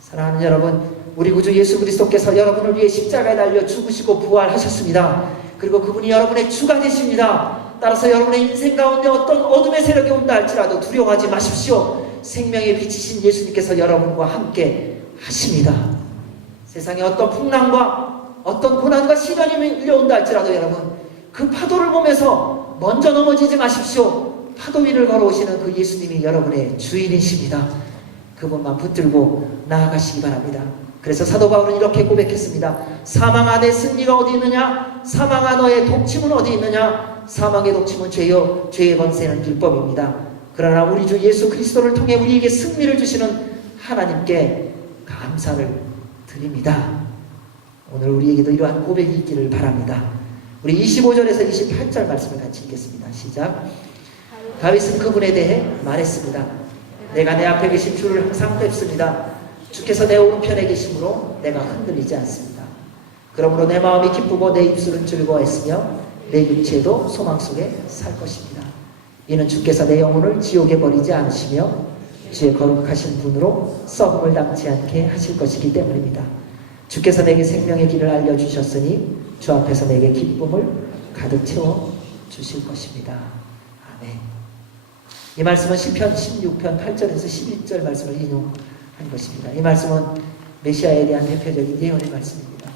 사랑하는 여러분, 우리 구주 예수 그리스도께서 여러분을 위해 십자가에 달려 죽으시고 부활하셨습니다. 그리고 그분이 여러분의 주가 되십니다. 따라서 여러분의 인생 가운데 어떤 어둠의 세력이 온다 할지라도 두려워하지 마십시오. 생명의 빛이신 예수님께서 여러분과 함께 하십니다. 세상에 어떤 풍랑과 어떤 고난과 시련이 밀려온다 할지라도 여러분, 그 파도를 보면서 먼저 넘어지지 마십시오. 파도 위를 걸어오시는 그 예수님이 여러분의 주인이십니다. 그분만 붙들고 나아가시기 바랍니다. 그래서 사도 바울은 이렇게 고백했습니다. 사망 안에 승리가 어디 있느냐? 사망 안에 독침은 어디 있느냐? 사망의 독침은 죄요, 죄의 권세는 율법입니다. 그러나 우리 주 예수 그리스도를 통해 우리에게 승리를 주시는 하나님께 감사를 드립니다. 오늘 우리에게도 이러한 고백이 있기를 바랍니다. 우리 25절에서 28절 말씀을 같이 읽겠습니다. 시작. 다윗은 그분에 대해 말했습니다. 내가 내 앞에 계신 주를 항상 뵙습니다. 주께서 내 오른편에 계심으로 내가 흔들리지 않습니다. 그러므로 내 마음이 기쁘고 내 입술은 즐거워했으며 내 육체도 소망 속에 살 것입니다. 이는 주께서 내 영혼을 지옥에 버리지 않으시며 주의 거룩하신 분으로 썩음을 당치 않게 하실 것이기 때문입니다. 주께서 내게 생명의 길을 알려주셨으니 주 앞에서 내게 기쁨을 가득 채워 주실 것입니다. 아멘. 이 말씀은 시편 16편 8절에서 11절 말씀을 인용한 것입니다. 이 말씀은 메시아에 대한 대표적인 예언의 말씀입니다.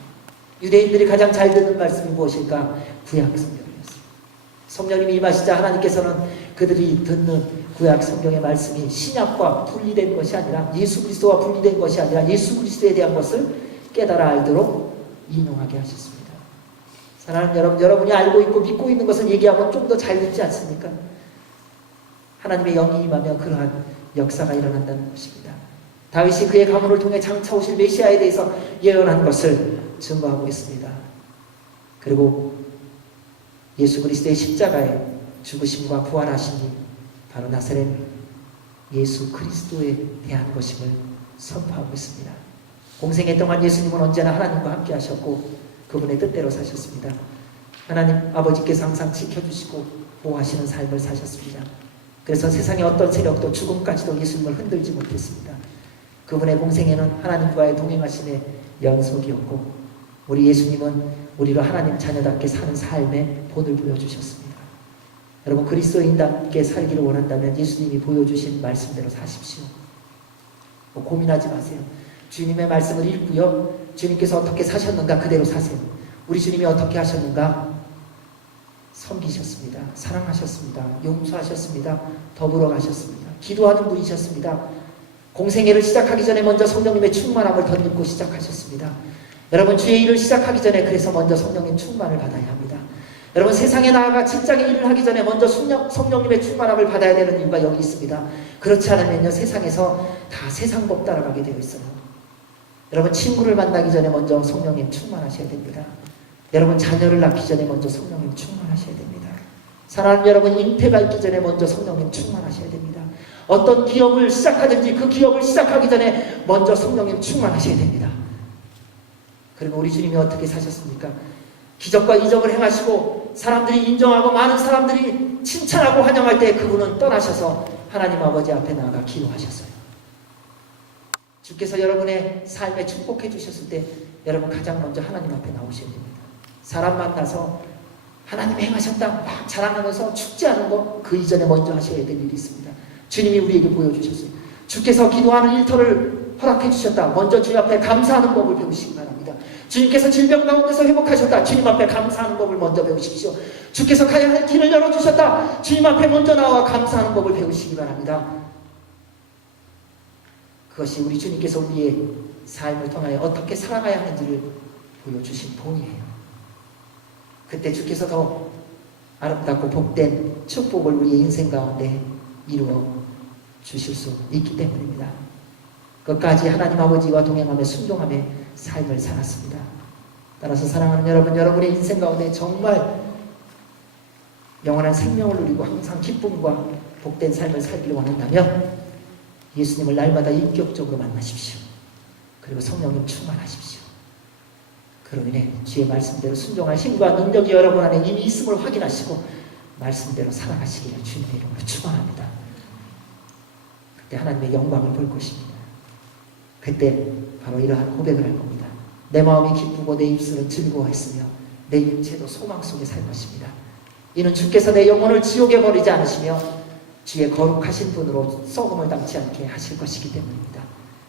유대인들이 가장 잘 듣는 말씀이 무엇일까? 구약 성경이었습니다. 성령님이 임하시자 하나님께서는 그들이 듣는 구약 성경의 말씀이 신약과 분리된 것이 아니라 예수 그리스도와 분리된 것이 아니라 예수 그리스도에 대한 것을 깨달아 알도록 인용하게 하셨습니다. 사랑하는 여러분, 여러분이 알고 있고 믿고 있는 것을 얘기하면 좀 더 잘 듣지 않습니까? 하나님의 영이 임하면 그러한 역사가 일어난다는 것입니다. 다윗이 그의 가문을 통해 장차 오실 메시아에 대해서 예언한 것을 증거하고 있습니다. 그리고 예수 그리스도의 십자가에 죽으심과 부활하심이 바로 나사렛 예수 그리스도에 대한 것임을 선포하고 있습니다. 공생애 동안 예수님은 언제나 하나님과 함께 하셨고 그분의 뜻대로 사셨습니다. 하나님 아버지께서 항상 지켜주시고 보호하시는 삶을 사셨습니다. 그래서 세상의 어떤 세력도 죽음까지도 예수님을 흔들지 못했습니다. 그분의 공생애는 하나님과의 동행하심의 연속이었고 우리 예수님은 우리로 하나님 자녀답게 사는 삶의 본을 보여주셨습니다. 여러분, 그리스도인답게 살기를 원한다면 예수님이 보여주신 말씀대로 사십시오. 고민하지 마세요. 주님의 말씀을 읽고요, 주님께서 어떻게 사셨는가 그대로 사세요. 우리 주님이 어떻게 하셨는가? 섬기셨습니다. 사랑하셨습니다. 용서하셨습니다. 더불어 가셨습니다. 기도하는 분이셨습니다. 공생애를 시작하기 전에 먼저 성령님의 충만함을 덧입고 시작하셨습니다. 여러분, 주의 일을 시작하기 전에 그래서 먼저 성령님 충만을 받아야 합니다. 여러분, 세상에 나아가 직장의 일을 하기 전에 먼저 성령님의 충만함을 받아야 되는 이유가 여기 있습니다. 그렇지 않으면요, 세상에서 다 세상 법 따라가게 되어 있어요. 여러분, 친구를 만나기 전에 먼저 성령님 충만하셔야 됩니다. 여러분, 자녀를 낳기 전에 먼저 성령님 충만하셔야 됩니다. 사랑하는 여러분, 잉태가 있기 전에 먼저 성령님 충만하셔야 됩니다. 어떤 기업을 시작하든지 그 기업을 시작하기 전에 먼저 성령님 충만하셔야 됩니다. 그리고 우리 주님이 어떻게 사셨습니까? 기적과 이적을 행하시고 사람들이 인정하고 많은 사람들이 칭찬하고 환영할 때 그분은 떠나셔서 하나님 아버지 앞에 나아가 기도하셨어요. 주께서 여러분의 삶에 축복해 주셨을 때 여러분 가장 먼저 하나님 앞에 나오셔야 됩니다. 사람 만나서 하나님이 행하셨다 막 자랑하면서 축제하는 거 그 이전에 먼저 하셔야 될 일이 있습니다. 주님이 우리에게 보여주셨어요. 주께서 기도하는 일터를 허락해 주셨다. 먼저 주님 앞에 감사하는 법을 배우시기 바랍니다. 주님께서 질병 가운데서 회복하셨다. 주님 앞에 감사하는 법을 먼저 배우십시오. 주께서 가야 할 길을 열어주셨다. 주님 앞에 먼저 나와 감사하는 법을 배우시기 바랍니다. 그것이 우리 주님께서 우리의 삶을 통하여 어떻게 살아가야 하는지를 보여주신 본이에요. 그때 주께서 더 아름답고 복된 축복을 우리의 인생 가운데 이루어 주실 수 있기 때문입니다. 끝까지 하나님 아버지와 동행하며 순종하며 삶을 살았습니다. 따라서 사랑하는 여러분, 여러분의 인생 가운데 정말 영원한 생명을 누리고 항상 기쁨과 복된 삶을 살기를 원한다면 예수님을 날마다 인격적으로 만나십시오. 그리고 성령님 충만하십시오. 그로 인해 주의 말씀대로 순종할 힘과 능력이 여러분 안에 이미 있음을 확인하시고 말씀대로 살아가시기를 주님의 이름으로 축원합니다. 그때 하나님의 영광을 볼 것입니다. 그때 바로 이러한 고백을 할 겁니다. 내 마음이 기쁘고 내 입술은 즐거워했으며 내 육체도 소망 속에 살 것입니다. 이는 주께서 내 영혼을 지옥에 버리지 않으시며 주의 거룩하신 분으로 썩음을 담지 않게 하실 것이기 때문입니다.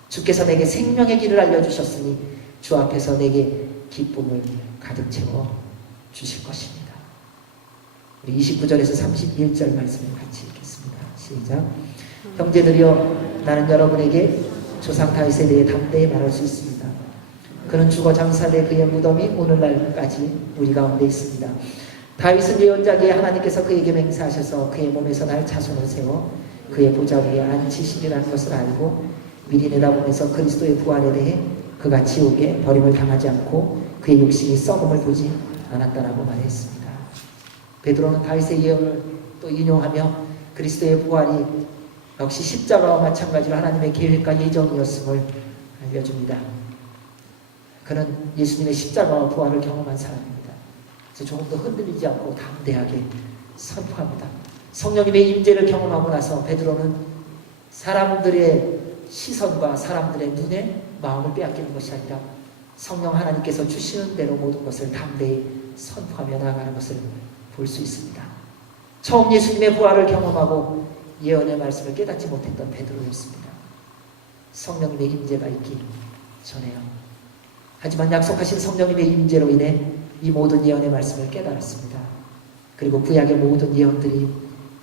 주께서 내게 생명의 길을 알려주셨으니 주 앞에서 내게 기쁨을 가득 채워 주실 것입니다. 우리 29절에서 31절 말씀을 같이 읽겠습니다. 시작. 형제들이여, 나는 여러분에게 조상 다윗에 대해 담대히 말할 수 있습니다. 그는 죽어 장사돼 그의 무덤이 오늘날까지 우리 가운데 있습니다. 다윗은 예언자기에 하나님께서 그에게 맹세하셔서 그의 몸에서 날 자손을 세워 그의 보좌 위에 앉히시리라는 것을 알고 미리 내다보면서 그리스도의 부활에 대해 그가 지옥에 버림을 당하지 않고 그의 육신이 썩음을 보지 않았다라고 말했습니다. 베드로는 다윗의 예언을 또 인용하며 그리스도의 부활이 역시 십자가와 마찬가지로 하나님의 계획과 예정이었음을 알려줍니다. 그는 예수님의 십자가와 부활을 경험한 사람입니다. 그래서 조금 더 흔들리지 않고 담대하게 선포합니다. 성령님의 임재를 경험하고 나서 베드로는 사람들의 시선과 사람들의 눈에 마음을 빼앗기는 것이 아니라 성령 하나님께서 주시는 대로 모든 것을 담대히 선포하며 나아가는 것을 볼 수 있습니다. 처음 예수님의 부활을 경험하고 예언의 말씀을 깨닫지 못했던 베드로였습니다. 성령님의 임재가 있기 전에요. 하지만 약속하신 성령님의 임재로 인해 이 모든 예언의 말씀을 깨달았습니다. 그리고 구약의 모든 예언들이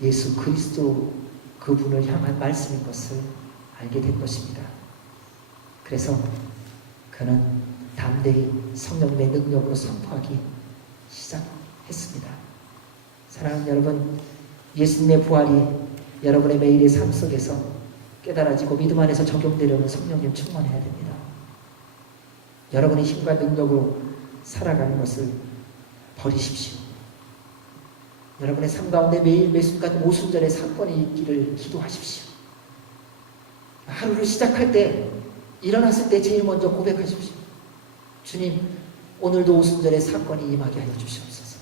예수 그리스도 그분을 향한 말씀인 것을 알게 된 것입니다. 그래서 그는 담대히 성령님의 능력으로 선포하기 시작했습니다. 사랑하는 여러분, 예수님의 부활이 여러분의 매일의 삶 속에서 깨달아지고 믿음 안에서 적용되려면 성령님 충만해야 됩니다. 여러분의 힘과 능력으로 살아가는 것을 버리십시오. 여러분의 삶 가운데 매일 매순간 오순절의 사건이 있기를 기도하십시오. 하루를 시작할 때, 일어났을 때 제일 먼저 고백하십시오. 주님, 오늘도 오순절의 사건이 임하게 하여 주시옵소서.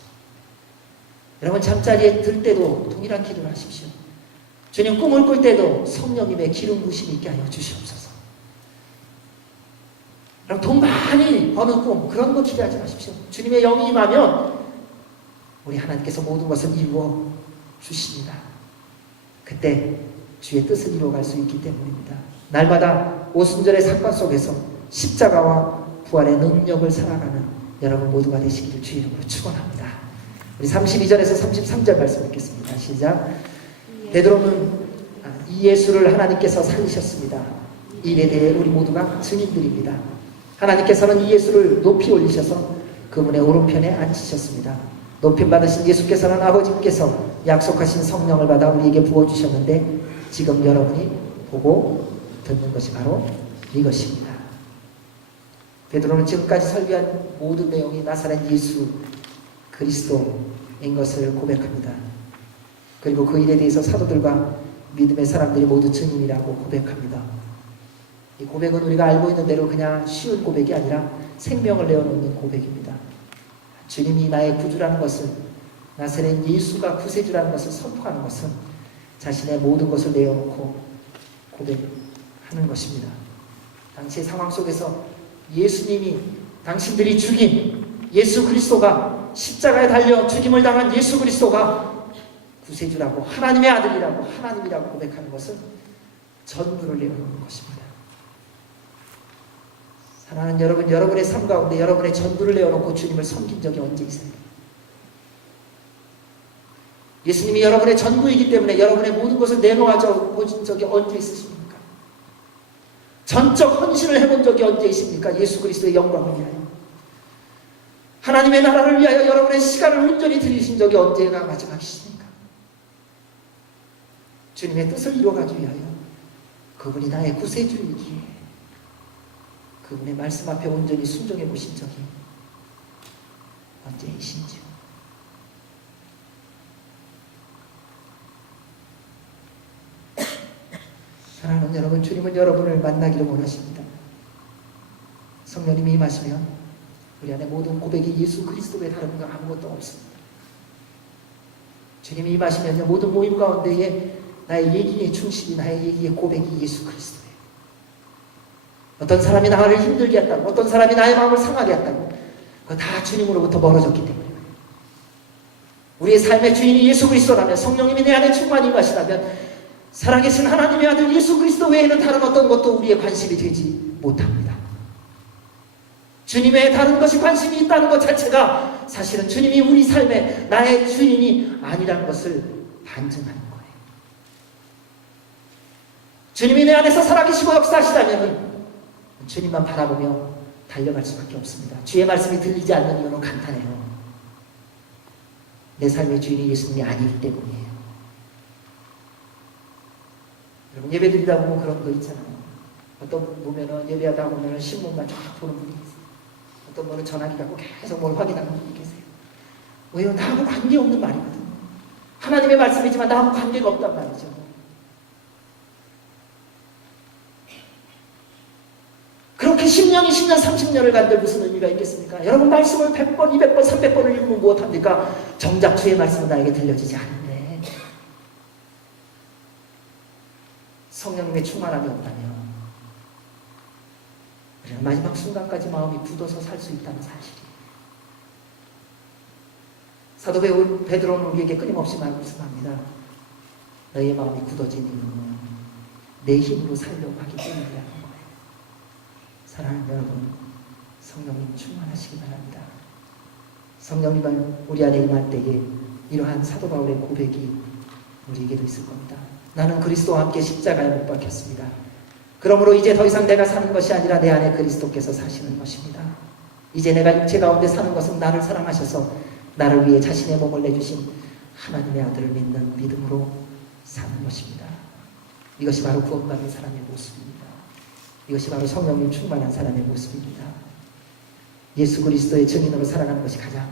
여러분 잠자리에 들 때도 동일한 기도를 하십시오. 주님, 꿈을 꿀 때도 성령님의 기름 부심이 있게 하여 주시옵소서. 여러분 돈 많이 버는 꿈, 그런 거 기대하지 마십시오. 주님의 영이 임하면 우리 하나님께서 모든 것을 이루어 주십니다. 그때 주의 뜻을 이루어갈 수 있기 때문입니다. 날마다 오순절의 사건 속에서 십자가와 부활의 능력을 살아가는 여러분 모두가 되시기를 주의 이름으로 축원합니다. 우리 32절에서 33절 말씀 읽겠습니다. 시작. 베드로는 이 예수를 하나님께서 살리셨습니다. 이 일에 대해 우리 모두가 증인들입니다. 하나님께서는 이 예수를 높이 올리셔서 그분의 오른편에 앉히셨습니다. 높임 받으신 예수께서는 아버지께서 약속하신 성령을 받아 우리에게 부어주셨는데 지금 여러분이 보고 듣는 것이 바로 이것입니다. 베드로는 지금까지 설교한 모든 내용이 나사렛 예수 그리스도인 것을 고백합니다. 그리고 그 일에 대해서 사도들과 믿음의 사람들이 모두 증인이라고 고백합니다. 이 고백은 우리가 알고 있는 대로 그냥 쉬운 고백이 아니라 생명을 내어놓는 고백입니다. 주님이 나의 구주라는 것을, 나사렛 예수가 구세주라는 것을 선포하는 것은 자신의 모든 것을 내어놓고 고백하는 것입니다. 당시의 상황 속에서 예수님이, 당신들이 죽인 예수 그리스도가, 십자가에 달려 죽임을 당한 예수 그리스도가 구세주라고, 하나님의 아들이라고, 하나님이라고 고백하는 것은 전부를 내어놓는 것입니다. 사랑하는 여러분, 여러분의 삶 가운데 여러분의 전부를 내어놓고 주님을 섬긴 적이 언제 있어요? 예수님이 여러분의 전부이기 때문에 여러분의 모든 것을 내놓아져 보신 적이 언제 있으십니까? 전적 헌신을 해본 적이 언제 있습니까? 예수 그리스도의 영광을 위하여, 하나님의 나라를 위하여 여러분의 시간을 온전히 드리신 적이 언제가 마지막이십니까? 주님의 뜻을 이루어가기 위하여, 그분이 나의 구세주이기에 그분의 말씀 앞에 온전히 순종해 보신 적이 언제이신지요? 사랑하는 여러분, 주님은 여러분을 만나기를 원하십니다. 성령님이 임하시면 우리 안에 모든 고백이 예수 그리스도에 다른 거 아무것도 없습니다. 주님이 임하시면요, 모든 모임 가운데에 나의 얘기의 중심이, 나의 얘기의 고백이 예수 그리스도예요. 어떤 사람이 나를 힘들게 했다고, 어떤 사람이 나의 마음을 상하게 했다고, 그거 다 주님으로부터 멀어졌기 때문에, 우리의 삶의 주인이 예수 그리스도라면, 성령님이 내 안에 충만히 임하시다면, 살아계신 하나님의 아들 예수 그리스도 외에는 다른 어떤 것도 우리의 관심이 되지 못합니다. 주님 외에 다른 것이 관심이 있다는 것 자체가 사실은 주님이 우리 삶에 나의 주인이 아니라는 것을 반증하는 거예요. 주님이 내 안에서 살아계시고 역사하시다면 주님만 바라보며 달려갈 수밖에 없습니다. 주의 말씀이 들리지 않는 이유는 간단해요. 내 삶의 주인이 예수님이 아니기 때문이에요. 여러분, 예배 드리다 보면 그런 거 있잖아요. 어떤 보면은 예배하다 보면은 신문만 쫙 보는 분이 있어요. 어떤 분은 전화기 갖고 계속 뭘 확인하는 분이 계세요. 왜요? 나하고 관계없는 말이거든요. 하나님의 말씀이지만 나하고 관계가 없단 말이죠. 그렇게 10년, 20년, 30년을 간들 무슨 의미가 있겠습니까? 여러분, 말씀을 100번, 200번, 300번을 읽으면 무엇합니까? 정작 주의 말씀은 나에게 들려지지 않는데, 성령님의 충만함이 없다면 우리는 마지막 순간까지 마음이 굳어서 살 수 있다는 사실이에요. 사도 베드로는 우리에게 끊임없이 말씀합니다. 너의 마음이 굳어진 이유는 내 힘으로 살려고 하기 때문이라는 거예요. 사랑하는 여러분, 성령님 충만하시기 바랍니다. 성령님은 우리 안에 임할 때에 이러한 사도 바울의 고백이 우리에게도 있을 겁니다. 나는 그리스도와 함께 십자가에 못 박혔습니다. 그러므로 이제 더 이상 내가 사는 것이 아니라 내 안에 그리스도께서 사시는 것입니다. 이제 내가 육체 가운데 사는 것은 나를 사랑하셔서 나를 위해 자신의 몸을 내주신 하나님의 아들을 믿는 믿음으로 사는 것입니다. 이것이 바로 구원받은 사람의 모습입니다. 이것이 바로 성령님 충만한 사람의 모습입니다. 예수 그리스도의 증인으로 살아가는 것이 가장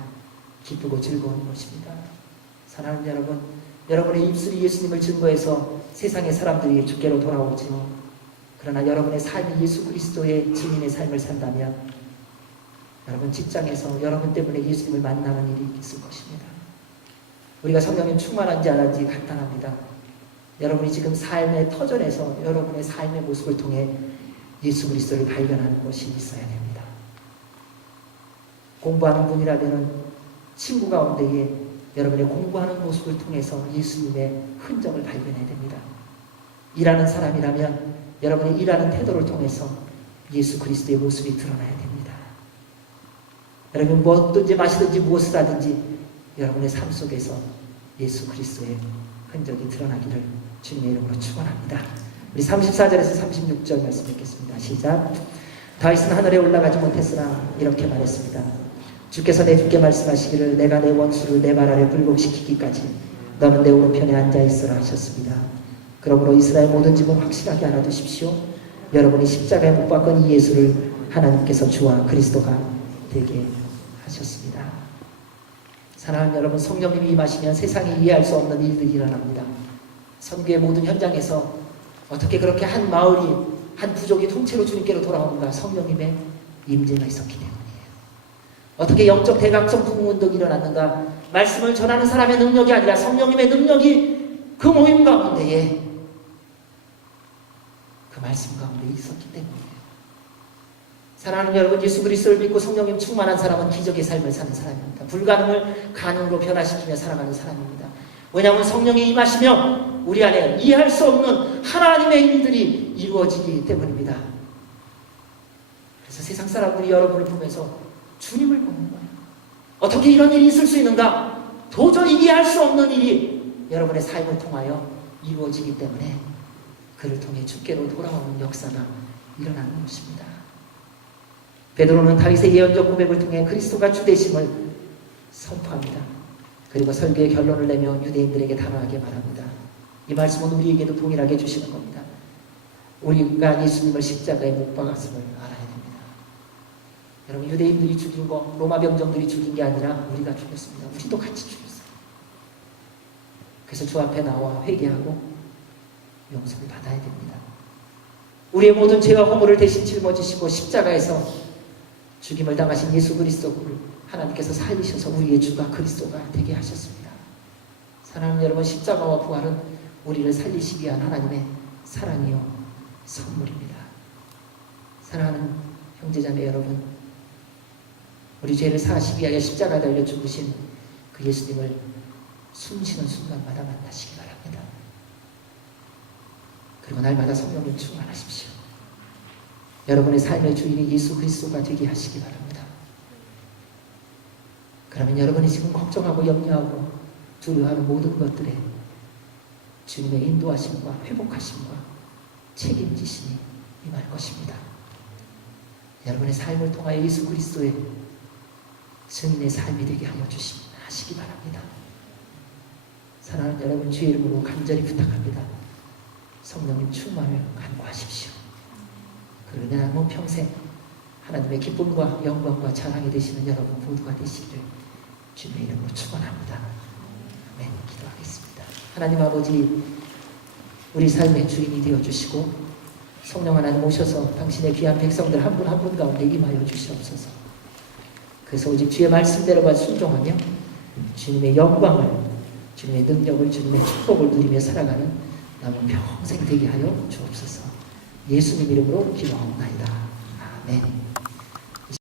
기쁘고 즐거운 것입니다. 사랑하는 여러분, 여러분의 입술이 예수님을 증거해서 세상의 사람들이 주께로 돌아오지요. 그러나 여러분의 삶이 예수 그리스도의 증인의 삶을 산다면 여러분 직장에서 여러분 때문에 예수님을 만나는 일이 있을 것입니다. 우리가 성령님 충만한지 안 한지 간단합니다. 여러분이 지금 삶의 터전에서 여러분의 삶의 모습을 통해 예수 그리스도를 발견하는 것이 있어야 됩니다. 공부하는 분이라면 친구 가운데에 여러분의 공부하는 모습을 통해서 예수님의 흔적을 발견해야 됩니다. 일하는 사람이라면 여러분의 일하는 태도를 통해서 예수 그리스도의 모습이 드러나야 됩니다. 여러분, 뭐든지 마시든지 무엇을 하든지 여러분의 삶 속에서 예수 그리스도의 흔적이 드러나기를 주님의 이름으로 축원합니다. 우리 34절에서 36절 말씀 읽겠습니다. 시작. 다윗은 하늘에 올라가지 못했으나 이렇게 말했습니다. 주께서 내 주께 말씀하시기를 내가 내 원수를 내 발 아래 굴복시키기까지 너는 내 오른편에 앉아있으라 하셨습니다. 그러므로 이스라엘 모든 집은 확실하게 알아두십시오. 여러분이 십자가에 못 박은 이 예수를 하나님께서 주와 그리스도가 되게 하셨습니다. 사랑하는 여러분, 성령님이 임하시면 세상이 이해할 수 없는 일들이 일어납니다. 선교의 모든 현장에서 어떻게 그렇게 한 마을이, 한 부족이 통째로 주님께로 돌아오는가? 성령님의 임재가 있었기 때문이에요. 어떻게 영적 대각성 부흥운동이 일어났는가? 말씀을 전하는 사람의 능력이 아니라 성령님의 능력이 그 모임 가운데에, 그 말씀 가운데 있었기 때문이에요. 사랑하는 여러분, 예수 그리스도를 믿고 성령님 충만한 사람은 기적의 삶을 사는 사람입니다. 불가능을 가능으로 변화시키며 살아가는 사람입니다. 왜냐하면 성령이 임하시면 우리 안에 이해할 수 없는 하나님의 일들이 이루어지기 때문입니다. 그래서 세상 사람들이 여러분을 보면서 주님을 보는 거예요. 어떻게 이런 일이 있을 수 있는가? 도저히 이해할 수 없는 일이 여러분의 삶을 통하여 이루어지기 때문에 그를 통해 주께로 돌아오는 역사가 일어나는 것입니다. 베드로는 다윗의 예언적 고백을 통해 그리스도가 주 되심을 선포합니다. 그리고 설교의 결론을 내며 유대인들에게 단호하게 말합니다. 이 말씀은 우리에게도 동일하게 주시는 겁니다. 우리가 예수님을 십자가에 못 박았음을 알아야 됩니다. 여러분, 유대인들이 죽인 거, 로마 병정들이 죽인 게 아니라 우리가 죽였습니다. 우리도 같이 죽였어요. 그래서 주 앞에 나와 회개하고 용서를 받아야 됩니다. 우리의 모든 죄와 허물을 대신 짊어지시고 십자가에서 죽임을 당하신 예수 그리스도를 하나님께서 살리셔서 우리의 주가 그리스도가 되게 하셨습니다. 사랑하는 여러분, 십자가와 부활은 우리를 살리시기 위한 하나님의 사랑이요 선물입니다. 사랑하는 형제자매 여러분, 우리 죄를 사하시기 위하여 십자가에 달려 죽으신 그 예수님을 숨쉬는 순간마다 만나시기 바랍니다. 그리고 날마다 성령님 충만하십시오. 여러분의 삶의 주인이 예수 그리스도가 되게 하시기 바랍니다. 그러면 여러분이 지금 걱정하고 염려하고 두려워하는 모든 것들에 주님의 인도하심과 회복하심과 책임지심이 임할 것입니다. 여러분의 삶을 통하여 예수 그리스도의 증인의 삶이 되게 하여 하시기 바랍니다. 사랑하는 여러분, 주의 이름으로 간절히 부탁합니다. 성령님 충만을 간구하십시오. 그리고 내 남은 평생 하나님의 기쁨과 영광과 자랑이 되시는 여러분 모두가 되시기를 주님의 이름으로 축원합니다. 아멘. 기도하겠습니다. 하나님 아버지, 우리 삶의 주인이 되어주시고 성령 하나님 오셔서 당신의 귀한 백성들 한 분 한 분 가운데 임하여 주시옵소서. 그래서 오직 주의 말씀대로만 순종하며 주님의 영광을, 주님의 능력을, 주님의 축복을 누리며 살아가는 남은 평생 되게 하여 주옵소서. 예수님 이름으로 기도하옵나이다. 아멘.